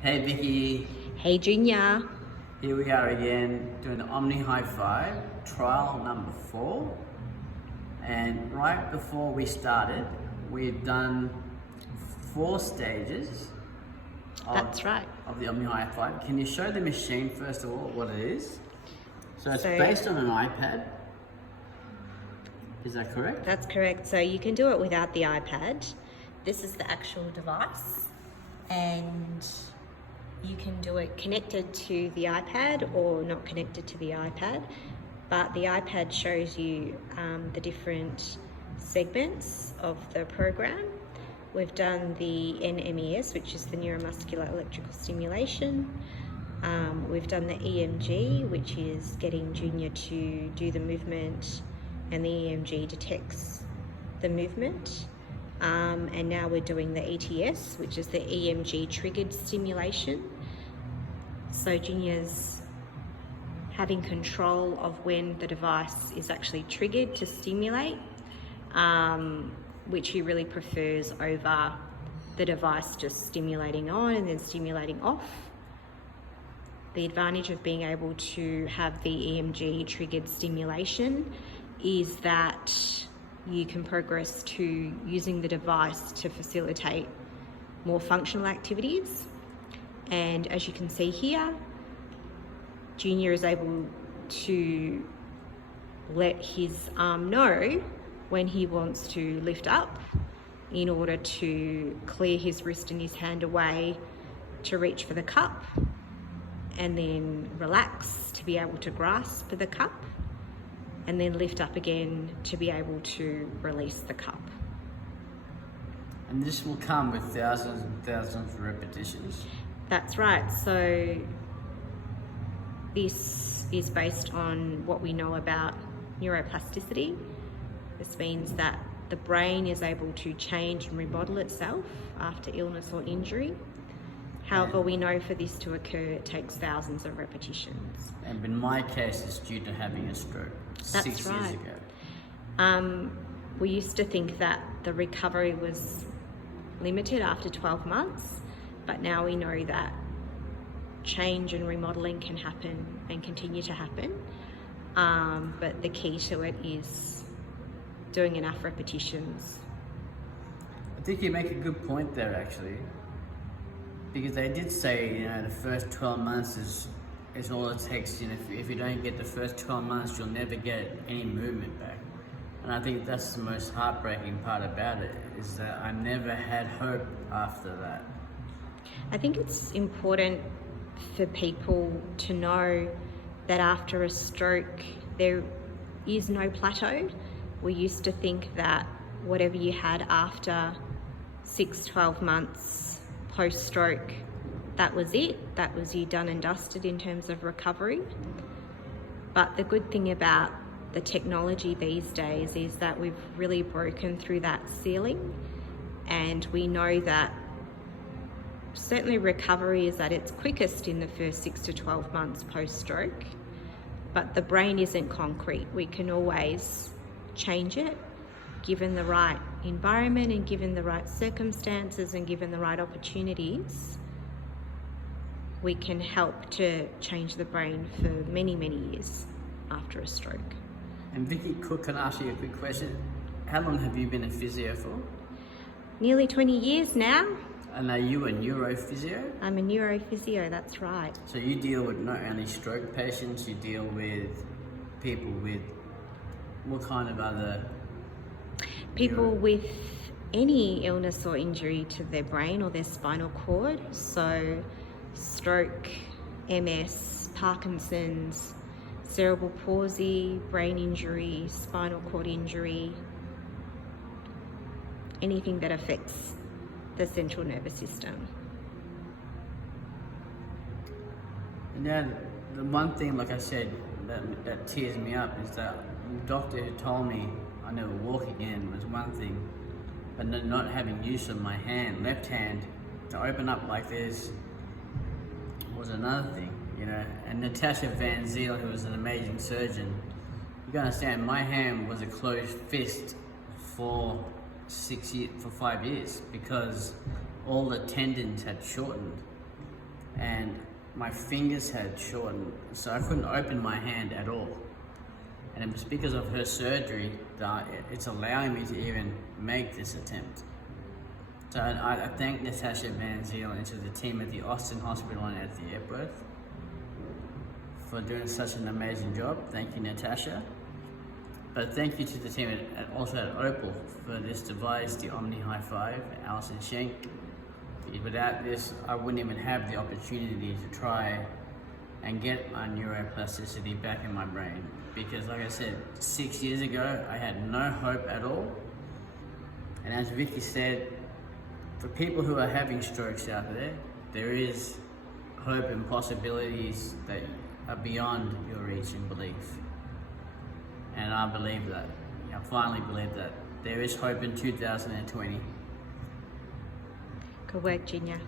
Hey Vicky, Hey Junior. here we are again doing the OMNI HI5 trial number 4, and right before we started we've done 4 stages That's right. of the OMNI HI5. Can you show the machine first of all what it is? So it's So- based on an iPad, is that correct? That's correct. So you can do it without the iPad. This is the actual device, and you can do it connected to the iPad or not connected to the iPad. But the iPad shows you the different segments of the program. We've done the NMES, which is the neuromuscular electrical stimulation. We've done the EMG, which is getting Junior to do the movement, and the EMG detects the movement. And now we're doing the ETS, which is the EMG triggered stimulation. So Junior's having control of when the device is actually triggered to stimulate, which he really prefers over the device just stimulating on and then stimulating off. The advantage of being able to have the EMG triggered stimulation is that you can progress to using the device to facilitate more functional activities. And as you can see here, Junior is able to let his arm know when he wants to lift up in order to clear his wrist and his hand away to reach for the cup, and then relax to be able to grasp the cup, and then lift up again to be able to release the cup. And this will come with thousands and thousands of repetitions. That's right. So this is based on what we know about neuroplasticity. This means that the brain is able to change and remodel itself after illness or injury. However, we know for this to occur, it takes thousands of repetitions. And in my case, it's due to having a stroke 6 years ago. We used to think that the recovery was limited after 12 months, but now we know that change and remodeling can happen and continue to happen. But the key to it is doing enough repetitions. I think you make a good point there, actually, because they did say, the first 12 months is all it takes. If you don't get the first 12 months, you'll never get any movement back. And I think that's the most heartbreaking part about it, is that I never had hope after that. I think it's important for people to know that after a stroke, there is no plateau. We used to think that whatever you had after 6-12 months post-stroke, that was it. That was you done and dusted in terms of recovery. But the good thing about the technology these days is that we've really broken through that ceiling, and we know that certainly recovery is at its quickest in the first 6 to 12 months post-stroke, but the brain isn't concrete. We can always change it, given the right environment and given the right circumstances and given the right opportunities. We can help to change the brain for many, many years after a stroke. And Vicky, can I ask you a quick question? How long have you been a physio for? Nearly 20 years now. And are you a neurophysio? I'm a neurophysio, that's right. So you deal with not only stroke patients, you deal with people with what kind of other... People with any illness or injury to their brain or their spinal cord. So stroke, MS, Parkinson's, cerebral palsy, brain injury, spinal cord injury, anything that affects the central nervous system. And the one thing, like I said, that tears me up is that the doctor who told me I never walk again was one thing, but not having use of my left hand, to open up like this was another thing, And Natasha Van Ziel, who was an amazing surgeon, you gotta understand, my hand was a closed fist for 5 years because all the tendons had shortened. and my fingers had shortened, so I couldn't open my hand at all. And it was because of her surgery that it's allowing me to even make this attempt. So I thank Natasha Van Ziel and to the team at the Austin Hospital and at the airport for doing such an amazing job. Thank you, Natasha. But thank you to the team also at OAPL for this device, the OMNI HI5, Alison Schenk. Without this, I wouldn't even have the opportunity to try and get my neuroplasticity back in my brain. Because like I said, 6 years ago, I had no hope at all. And as Vicky said, for people who are having strokes out there, there is hope and possibilities that are beyond your reach and belief. And I believe that. I finally believe that there is hope in 2020. Good work, Junior.